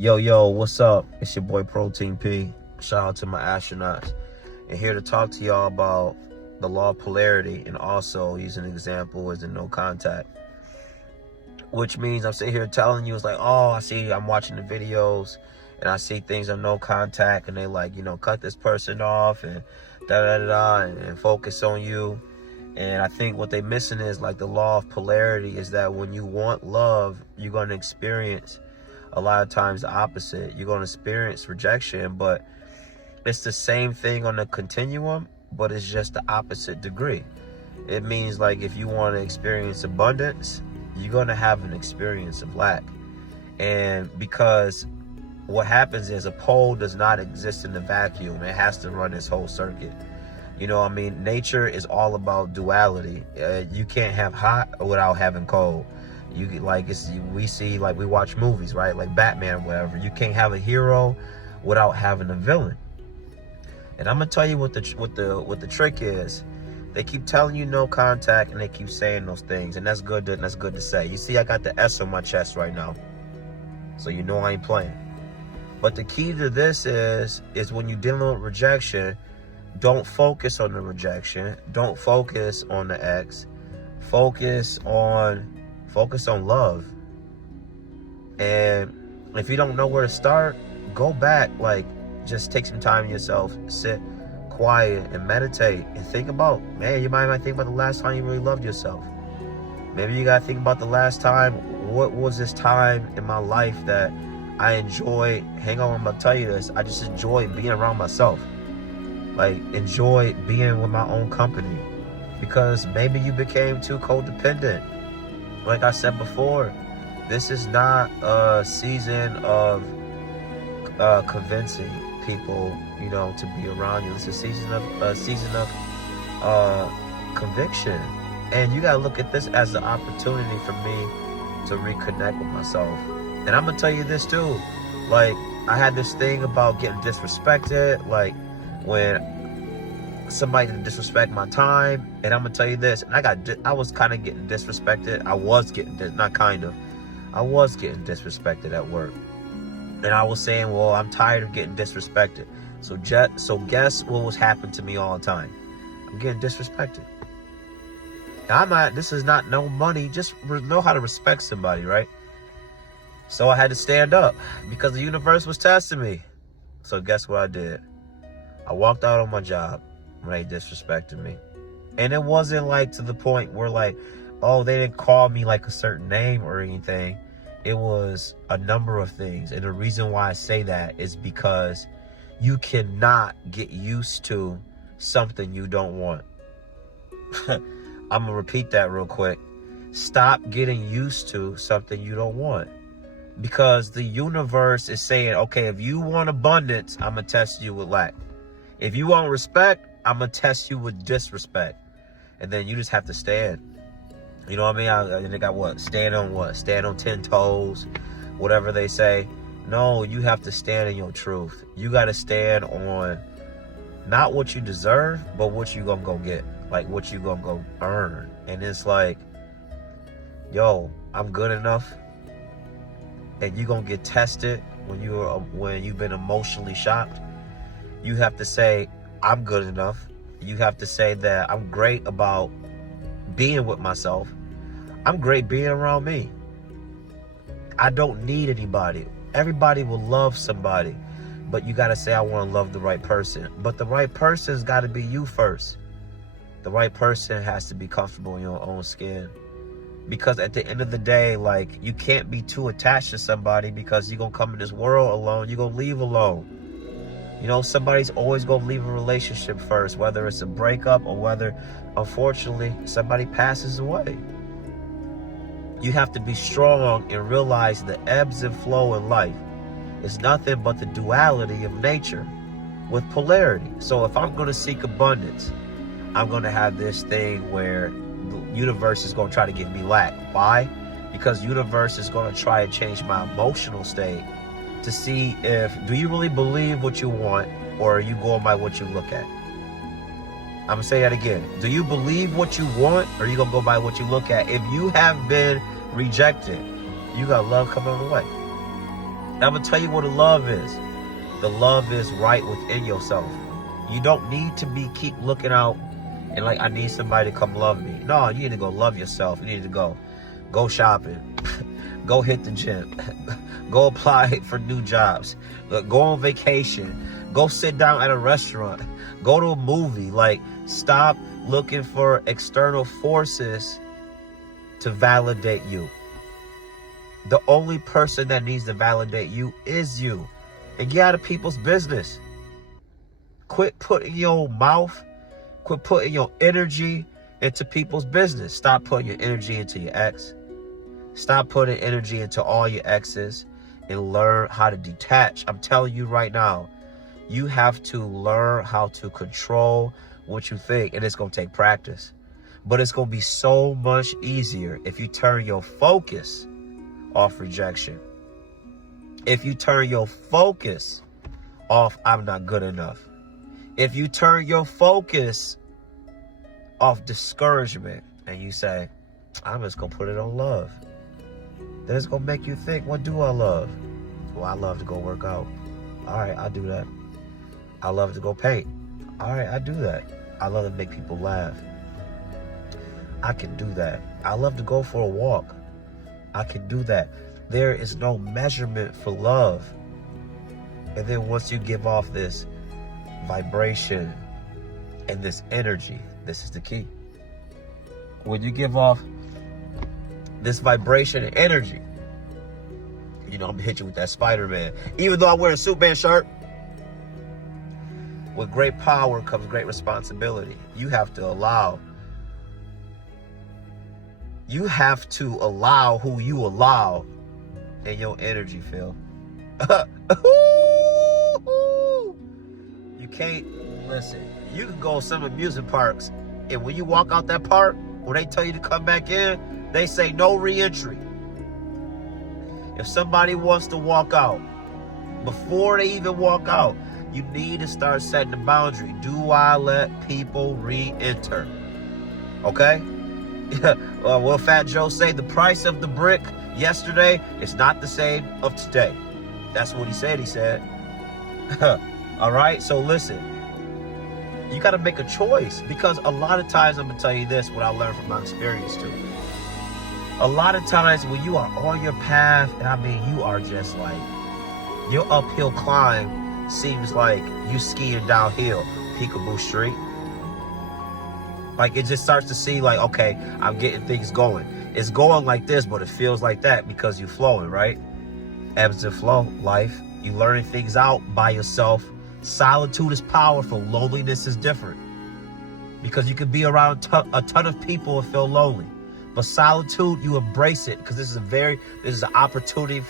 Yo, what's up? It's your boy Protein P. Shout out to my astronauts. And here to talk to y'all about the law of polarity and also use an example as in no contact. Which means I'm sitting here telling you, it's like, oh, I'm watching the videos and I see things on no contact and they like, cut this person off and and focus on you. And I think what they missing is like the law of polarity is that when you want love, you're going to experience a lot of times the opposite. You're going to experience rejection, but it's the same thing on the continuum, but it's just the opposite degree. It means like if you want to experience abundance, you're going to have an experience of lack. And because what happens is a pole does not exist in the vacuum. It has to run its whole circuit. Nature is all about duality. You can't have hot without having cold. We watch movies, right? Like Batman or whatever. You can't have a hero without having a villain. And I'm gonna tell you what the trick is. They keep telling you no contact, and they keep saying those things, and that's good to say. You see, I got the S on my chest right now, so you know I ain't playing. But the key to this is when you're dealing with rejection, don't focus on the rejection. Don't focus on the X. Focus on love. And if you don't know where to start, go back. Like, just take some time to yourself, sit quiet and meditate and think about, you might think about the last time you really loved yourself. Maybe you gotta think about the last time, what was this time in my life that I enjoy. Hang on, I'm gonna tell you this. I just enjoy being around myself. Like, enjoy being with my own company. Because maybe you became too codependent. Like I said before, this is not a season of convincing people, to be around you. It's a season of conviction. And you gotta look at this as the opportunity for me to reconnect with myself. And I'm gonna tell you this too. Like, I had this thing about getting disrespected, like when somebody didn't disrespect my time. And I'm gonna tell you this, and I was kind of getting disrespected. I was getting disrespected at work. And I was saying, well, I'm tired of getting disrespected. So guess what was happening to me all the time? I'm getting disrespected. And this is not no money. Just know how to respect somebody, right? So I had to stand up because the universe was testing me. So guess what I did? I walked out on my job when they disrespected me. And it wasn't like to the point where like, oh, they didn't call me like a certain name or anything. It was a number of things. And the reason why I say that is because you cannot get used to something you don't want. I'm going to repeat that real quick. Stop getting used to something you don't want. Because the universe is saying, okay, if you want abundance, I'm going to test you with lack. If you want respect, I'm going to test you with disrespect. And then you just have to stand. You know what I mean? They got what? Stand on 10 toes, whatever they say. No, you have to stand in your truth. You got to stand on not what you deserve, but what you gonna go get. Like, what you gonna go earn. And it's like, yo, I'm good enough. And you gonna get tested when you've been emotionally shocked. You have to say, I'm good enough. You have to say that I'm great about being with myself. I'm great being around me. I don't need anybody. Everybody will love somebody, but you got to say, I want to love the right person. But the right person's got to be you first. The right person has to be comfortable in your own skin. Because at the end of the day, like, you can't be too attached to somebody because you're going to come in this world alone. You're going to leave alone. Somebody's always going to leave a relationship first, whether it's a breakup or whether, unfortunately, somebody passes away. You have to be strong and realize the ebbs and flow in life is nothing but the duality of nature with polarity. So if I'm going to seek abundance, I'm going to have this thing where the universe is going to try to give me lack. Why? Because universe is going to try to change my emotional state to see do you really believe what you want, or are you going by what you look at? I'm going to say that again. Do you believe what you want, or are you going to go by what you look at? If you have been rejected, you got love coming on the way. I'm going to tell you what the love is. The love is right within yourself. You don't need to keep looking out and like, I need somebody to come love me. No, you need to go love yourself. You need to go shopping. Go hit the gym. Go apply for new jobs. Go on vacation. Go sit down at a restaurant. Go to a movie. Like, stop looking for external forces to validate you. The only person that needs to validate you is you. And get out of people's business. Quit putting your mouth, quit putting your energy into people's business. Stop putting your energy into your ex. Stop putting energy into all your exes and learn how to detach. I'm telling you right now, you have to learn how to control what you think. And it's going to take practice. But it's going to be so much easier if you turn your focus off rejection. If you turn your focus off, I'm not good enough. If you turn your focus off discouragement and you say, I'm just going to put it on love. Then it's going to make you think, what do I love? Well, I love to go work out. All right, I'll do that. I love to go paint. All right, I do that. I love to make people laugh. I can do that. I love to go for a walk. I can do that. There is no measurement for love. And then once you give off this vibration and this energy, this is the key. When you give off this vibration and energy, you know, I'm gonna hit you with that Spider-Man. Even though I'm wearing a Superman shirt, with great power comes great responsibility. You have to allow who you allow in your energy field. You can't, listen, you can go to some amusement parks, and when you walk out that park, when they tell you to come back in, they say no re-entry. If somebody wants to walk out, before they even walk out, you need to start setting the boundary. Do I let people re-enter? Okay? Well, Fat Joe say the price of the brick yesterday is not the same of today. That's what he said. All right? So listen, you got to make a choice, because a lot of times, I'm going to tell you this, what I learned from my experience too. A lot of times when you are on your path, and I mean, you are just like, your uphill climb seems like you skiing downhill, Peekaboo Street. Like, it just starts to see like, okay, I'm getting things going. It's going like this, but it feels like that because you're flowing, right? Ebbs and flow, life. You learning things out by yourself. Solitude is powerful. Loneliness is different. Because you can be around a ton of people and feel lonely. But solitude, you embrace it, because this is an opportunity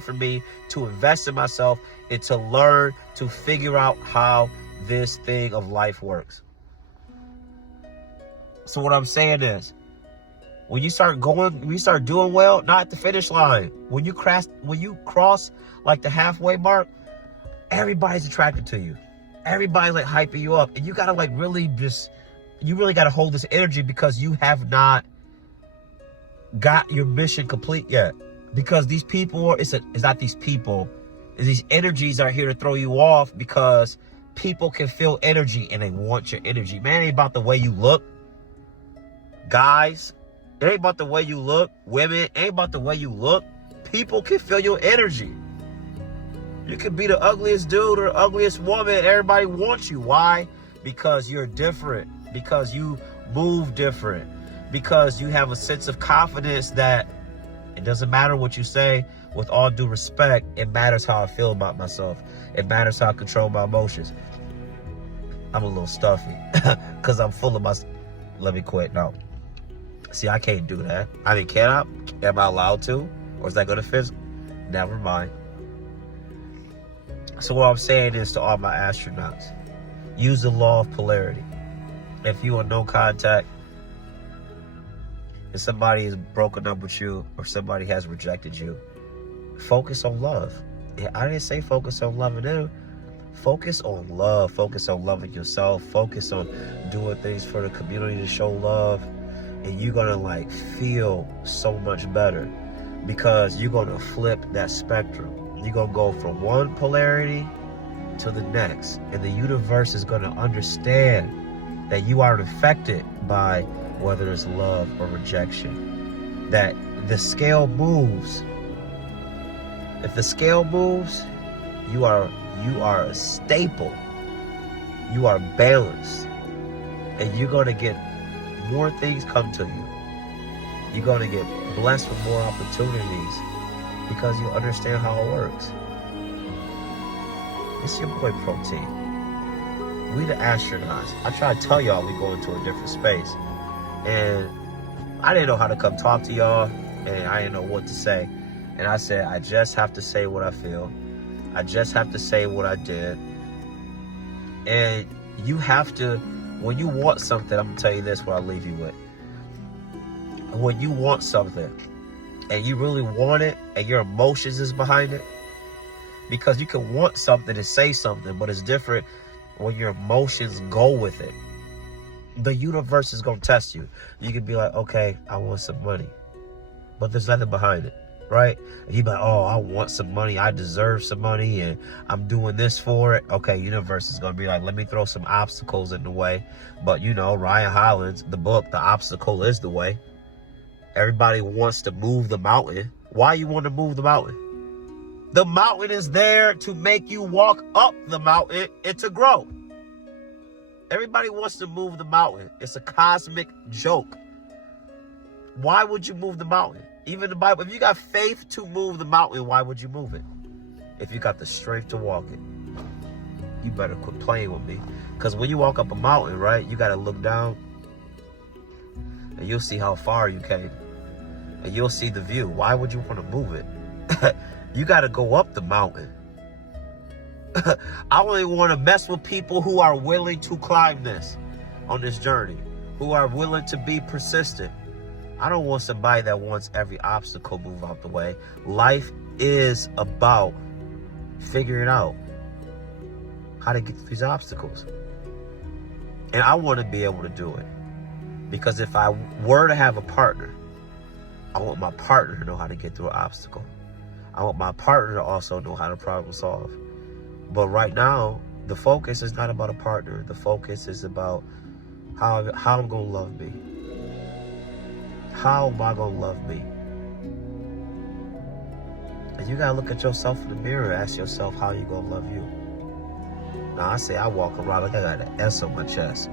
for me to invest in myself and to learn to figure out how this thing of life works. So what I'm saying is, when you start doing well, not at the finish line. When you cross like the halfway mark, everybody's attracted to you. Everybody's like hyping you up, and you gotta like really gotta hold this energy, because you have not got your mission complete yet. Because these people, it's not these people, these energies are here to throw you off, because people can feel energy and they want your energy. Man, it ain't about the way you look. Guys, it ain't about the way you look. Women, it ain't about the way you look. People can feel your energy. You can be the ugliest dude or ugliest woman. Everybody wants you. Why? Because you're different. Because you move different. Because you have a sense of confidence that it doesn't matter what you say. With all due respect, it matters how I feel about myself. It matters how I control my emotions. I'm a little stuffy because I'm full of myself. Let me quit. No. See, I can't do that. I mean, can I? Am I allowed to? Or is that going to fit? Never mind. So what I'm saying is, to all my astronauts, use the law of polarity. If you are no contact, and somebody is broken up with you, or somebody has rejected you, focus on love. I didn't say focus on loving them. Focus on love. Focus on loving yourself. Focus on doing things for the community to show love. And you're going to like feel so much better. because you're going to flip that spectrum. You're going to go from one polarity to the next, and the universe is going to understand that you are affected by whether it's love or rejection. That the scale moves. If the scale moves, you are a staple. You are balanced, and you're going to get more things come to you. You're going to get blessed with more opportunities because you understand how it works. It's your boy Protein. We the astronauts. I try to tell y'all we go into a different space. And I didn't know how to come talk to y'all, and I didn't know what to say. And I said, I just have to say what I feel. I just have to say what I did. And you have to, when you want something, I'm going to tell you this, what I'll leave you with. When you want something, and you really want it, and your emotions is behind it, because you can want something and say something, but it's different when your emotions go with it. The universe is going to test you. You can be like, okay, I want some money, but there's nothing behind it, right? And you be like, oh, I want some money. I deserve some money, and I'm doing this for it. Okay, universe is going to be like, let me throw some obstacles in the way. But, you know, Ryan Hollins, the book, The Obstacle is the Way. Everybody wants to move the mountain. Why you want to move the mountain? The mountain is there to make you walk up the mountain and to grow. Everybody wants to move the mountain. It's a cosmic joke. Why would you move the mountain? Even the Bible, if you got faith to move the mountain, why would you move it? If you got the strength to walk it, you better quit playing with me. Because when you walk up a mountain, right, you got to look down and you'll see how far you came. And you'll see the view. Why would you want to move it? You got to go up the mountain. I only want to mess with people who are willing to climb this on this journey, who are willing to be persistent. I don't want somebody that wants every obstacle move out the way. Life is about figuring out how to get through these obstacles. And I want to be able to do it. Because if I were to have a partner, I want my partner to know how to get through an obstacle. I want my partner to also know how to problem solve. But right now, the focus is not about a partner. The focus is about how I'm going to love me. How am I going to love me? And you got to look at yourself in the mirror and ask yourself how you going to love you. Now, I say I walk around like I got an S on my chest.